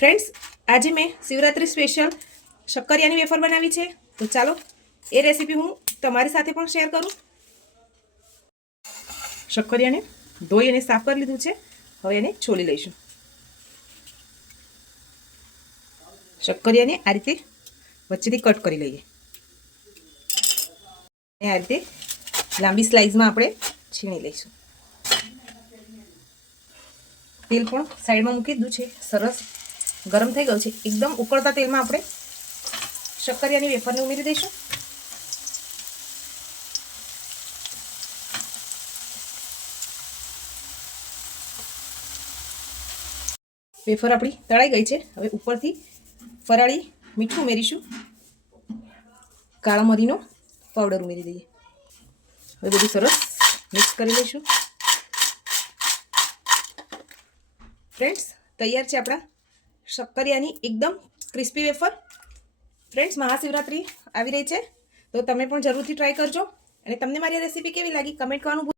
Friends, આજે મેં Shivratri special શક્કરિયાની wafer બનાવી છે. તો ચાલો એ રેસીપી હું તમારી સાથે પણ શેર કરું. શક્કરિયાને ધોઈ અને સાફ કરી લીધું છે. હવે એને છોલી લઈશું. શક્કરિયાને આ રીતે વચ્ચેથી કટ કરી લઈએ. આ રીતે લાંબી સ્લાઇસમાં આપણે છીણી લઈશું. તેલ પણ સાઈડમાં મૂકી દીધું છે. સરસ ગરમ થઈ ગયું છે. એકદમ ઉકળતા તેલમાં આપણે શક્કરિયાની વેફરને ઉમેરી દઈશું. વેફર આપણી તળાઈ ગઈ છે. હવે ઉપરથી ફરાળી મીઠું ઉમેરીશું. કાળા મરીનો પાવડર ઉમેરી દઈએ. હવે બધું સરસ મિક્સ કરી લઈશું. ફ્રેન્ડ્સ, તૈયાર છે આપણા શક્કરિયાની એકદમ ક્રિસ્પી વેફર. ફ્રેન્ડ્સ, મહાશિવરાત્રી આવી રહી છે, તો તમે પણ જરૂરથી ટ્રાય કરજો. અને તમને મારી રેસીપી કેવી લાગી કમેન્ટ કરવાનું